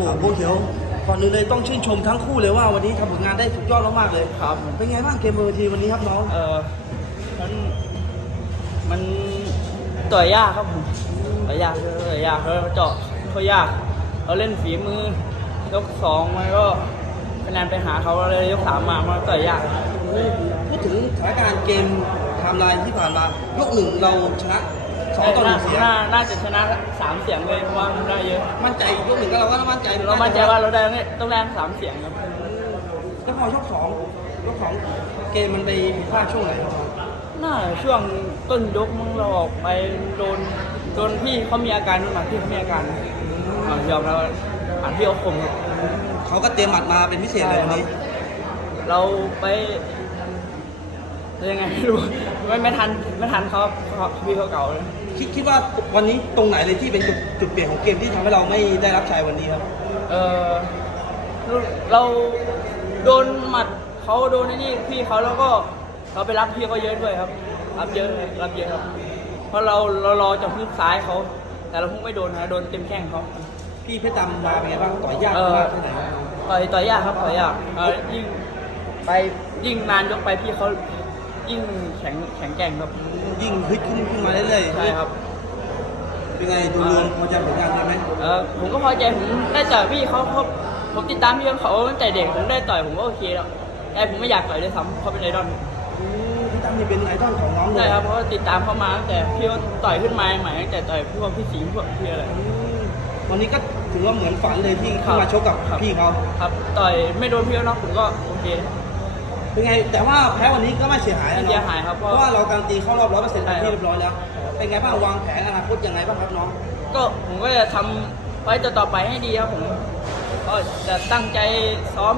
โหโบวเขียวก่อนอื่นเลยต้องชื่นชมทั้งคู่เลยว่าวันนี้ทำผลงานได้สุดยอดมากๆเลยครับ เป็นไงบ้างเกมบนเวทีวันนี้ครับน้องเออมันมันต่อยยากครับผมต่อยยากต่อยยากเขาเจาะเขายากเราเล่นฝีมือยกสองมันก็คะแนนไปหาเขาเลยยกสามมามันต่อยยากพูดถึงสถานการณ์เกมไทม์ไลน์ที่ผ่านมายกหนึ่งเราชนะ สองต่อหนึ่งเสียน่าน่าจะชนะสามเสียงเลยเพราะว่ามันได้เยอะ มั่นใจยกหนึ่งก็เราก็มั่นใจเรามั่นใจว่าเราได้ต้องแรงสามเสียงครับแล้วพอยกสองยกสองเกมมันไปผิดพลาดช่วงไหนครับน่าช่วงต้นยกมึงเราออกไปโดนโดนพี่เขามีอาการโดนหมัดพี่เขามีอาการอะยอมแล้วว่าหมัดพี่เขาคมครับเขาก็เตรียมหมัดมาเป็นพิเศษเลยวันนี้ เราไป ยังไงไม่รู้ไม่ไม่ทันไม่ทันเขาเขาพี่เขาเก่าเลยคิดคิดว่าวันนี้ตรงไหนเลยที่เป็นจุดจุดเปลี่ยนของเกมที่ทำให้เราไม่ได้รับชัยวันนี้ครับ เออเราโดนหมัดเขาโดนไอ้นี่พี่เขาแล้วก็เราไปรับพี่เขาเยอะด้วยครับรับเยอะรับเยอะครับ เพราะเราเรารอจะพึ่งซ้ายเขาแต่เราพึ่งไม่โดนนะโดนเต็มแข้งเขาพี่เพชรดำมาเป็นไงบ้างต่อยยากเออมากที่ไหนครับต่อยต่อยยากครับต่อยยากเออยิ่งไปยิ่งนานยกไปพี่เขา ยิ่งแข็งแข็งแกร่งครับยิ่งฮึดขึ้นขึ้นมาเรื่อยๆใช่ครับ เป็นไงดูรวมพอใจผลงานได้ไหมเออผมก็พอใจผมได้ต่อยพี่เขาเขาผมติดตามพี่เขาตั้งแต่เด็กผมได้ต่อยผมก็โอเคแล้วแต่ผมไม่อยากต่อยด้วยซ้ำเขาเป็นไอดอลอืมพี่ตั้มนี่เป็นไอดอลของน้องเลยใช่ครับเพราะว่าติดตามเขามาตั้งแต่พี่เขาต่อยขึ้นมาใหม่ตั้งแต่ต่อยพวกพี่สิงห์พวกพี่อะไรอืมวันนี้ก็ถือว่าเหมือนฝันเลยที่ขึ้นมาชกกับครับพี่เขาครับ ต่อยไม่โดนพี่เขาน็อกผมก็โอเค เป็นไงแต่ว่าแพ้วันนี้ก็ไม่เสียหายนะไม่เสียหายครับเพเพราะราะว่าเราการันตีเข้ารอบร้อยเปอร์เซ็นต์ใช่ครับ ที่เรียบร้อยแล้ว เป็นไงบ้างวางแผนอนาคตยังไงบ้างครับน้องก็ผมก็จะทำไว้ต่อๆไปให้ดีครับผมก็จะตั้งใจซ้อม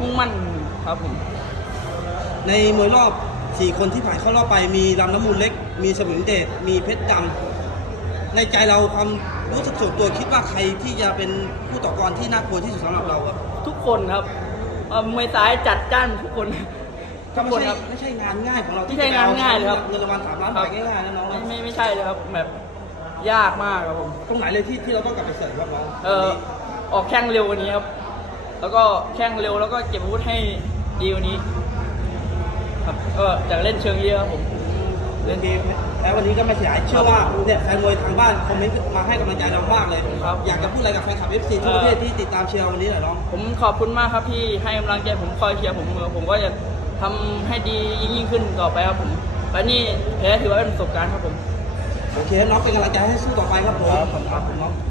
มุ่งมั่นครับผม ในมวยรอบ4คนที่ผ่านเข้ารอบไปมีลำน้ำมูลเล็ก มีสมิงเดชมีเพชรดำในใจเราความรู้สึกส่วนตัวคิดว่าใครที่จะเป็นผู้ต่อกรที่น่ากลัวที่สุดสำหรับเราครับทุกคนครับ เอ่อมวยซ้ายจัดจ้านทุกคนถ้าทุกไม่คนใช่ครับไม่ใช่งานง่ายของเราไม่ใช่งานง่ายเลยครับ เงินรางวัลสามล้านบาทง่ายๆนะน้องไม่นะไม่ไม่ใช่เลยครับแบบยากมากครับผม ตรงไหนเลยที่ที่เราต้องกลับไปเสริมครับน้องเออออกแข้งเร็วกวันนี้ครับ แล้วก็แข้งเร็วแล้วก็เก็บอาวุธให้ดีกวันนี้ ครับก็จะเล่นเชิงเยอะครับผม เล่นดีแล้ววันนี้ก็ไม่เสียหายเชื่อว่าเนี่ยแฟนมวยทางบ้านคอมเมนต์มาให้กำลังใจเรามากเลย ครับ อยากจะพูดอะไรกับแฟนคลับ FC ทั่วประเทศที่ติดตามเชียร์วันนี้หน่อยน้อง ผมขอบคุณมากครับที่ให้กำลังใจผมคอยเชียร์ผมผมก็จะทำให้ดียิ่งขึ้นต่อไปครับผมวันนี้แพ้ถือว่าเป็นประสบการณ์ครับผม โอเคน้องเป็นกำลังใจให้สู้ต่อไปครับผมขอบคุณครับผมน้อง